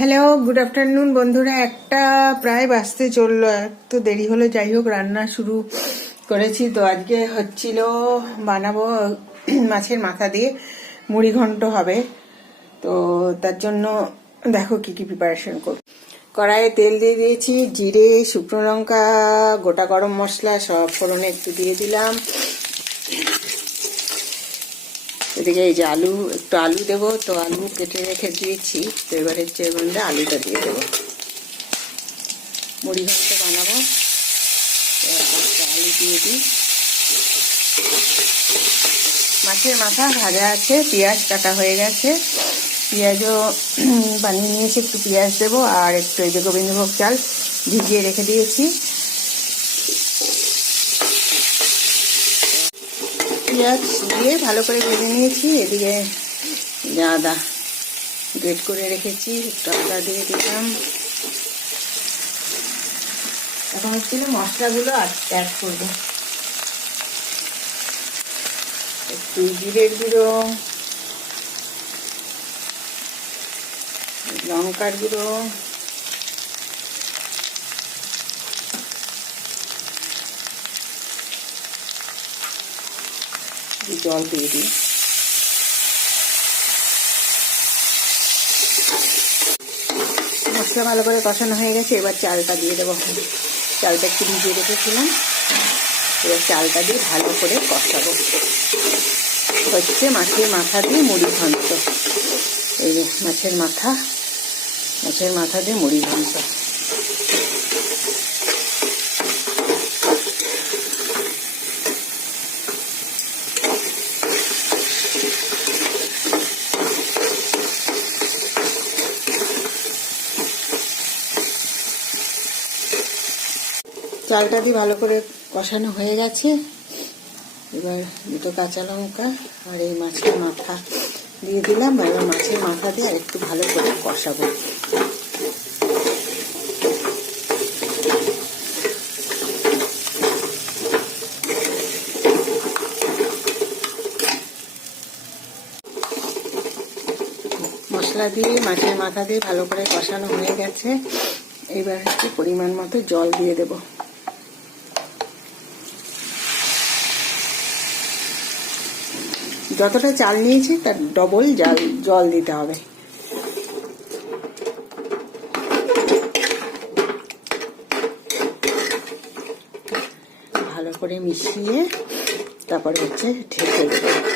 Hello, good afternoon বন্ধুরা। একটা প্রায় বাজতে চললো, একটু দেরি হলো। যাই হোক, রান্না শুরু করেছি। তো আজকে হচ্ছিল বানাবো মাছের মাথা দিয়ে মুড়ি ঘন্ট হবে। তো তার জন্য দেখো কি কি প্রিপারেশন করব। কড়াইয়ে তেল দিয়ে দিয়েছি, জিরে, শুকনো লঙ্কা, গোটা গরম মশলা সব ফোড়নে একটু দিয়ে দিলাম। এদিকে এই যে একটু আলু দেবো, তো আলু কেটে রেখে দিয়েছি। তো এবারে যে মধ্যে আলুটা দিয়ে দেবো, মুড়ি ঘন্ট বানাবো। আলু দিয়ে দিই। মাছের মাথা ভাজা আছে, পেঁয়াজ কাটা হয়ে গেছে, পেঁয়াজও বানিয়ে নিয়েছি। একটু পেঁয়াজ দেবো আর একটু এই যে গোবিন্দভোগ চাল ভিজিয়ে রেখে দিয়েছি। পেঁয়াজ দিয়ে ভালো করে ভেজে নিয়েছি। এদিকে আদা গ্রেট করে রেখেছি, একটু আদা দিয়ে দিলাম। এখন হচ্ছিল মশলাগুলো অ্যাড করবো। একটু জিরের গুঁড়ো, লঙ্কার গুঁড়ো, জল দিয়ে দিই। মশলা ভালো করে কষানো হয়ে গেছে, এবার চালটা দিয়ে দেবো। চালটা একটু ভিজিয়ে রেখেছিলাম, এবার চালটা দিয়ে ভালো করে কষাবো। হচ্ছে মাছের মাথা দিয়ে মুড়ি ঘন্ট। এই যে মাছের মাথা দিয়ে মুড়ি ঘন্ট। চালটা দিয়ে ভালো করে কষানো হয়ে গেছে। এবার দুটো কাঁচা লঙ্কা আর এই মাছের মাথা দিয়ে দিলাম। এবার মাছের মাথা দিয়ে আর একটু ভালো করে কষাবো। মশলা দিয়ে মাছের মাথা দিয়ে ভালো করে কষানো হয়ে গেছে। এবার হচ্ছে পরিমাণ মতো জল দিয়ে দেব। যতটা চাল নিয়েছি তার ডবল জল দিতে হবে। ভালো করে মিশিয়ে তারপরে হচ্ছে ঢেকে দেবো।